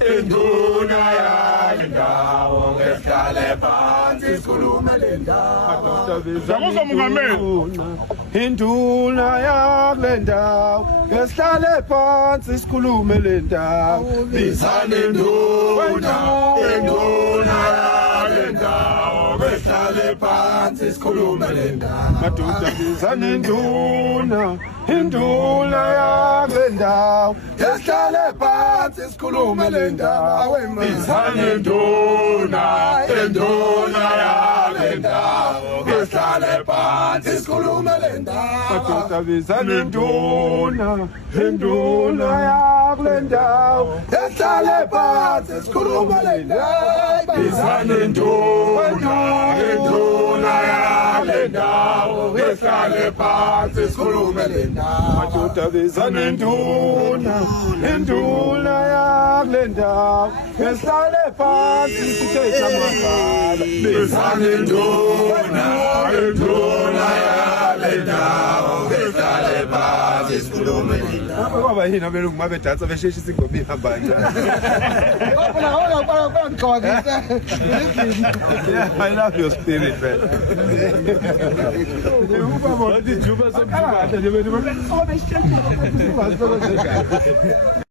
induna yalendawo ngehlale phansi sikhulume le ndawo Yakuzo Mongameli. Induna yakule ndawo ngesihlale phansi sikhulume le ndawo bizana induna yalendawo ngehlale phansi sikhulume le ndawo madoda bizana induna yakule ndawo ngehlale phansi sikhulume le ndawo bizana induna yalendawo ngehlale phansi sikhulume le ndawo madoda bizana induna yakule ndawo ngehlale phansi sikhulume le ndawo bizana induna yalendawo ngehlale phansi sikhulume le ndawo madoda bizana induna yakule ndawo ngesihlale phansi sithetha amagala bizana induna yalendawo ngehlale phansi sikhulume le ndawo kwaba yini abelungu mabedansa besheshisa ingoma ihamba njani Yeah, I love your spirit, man.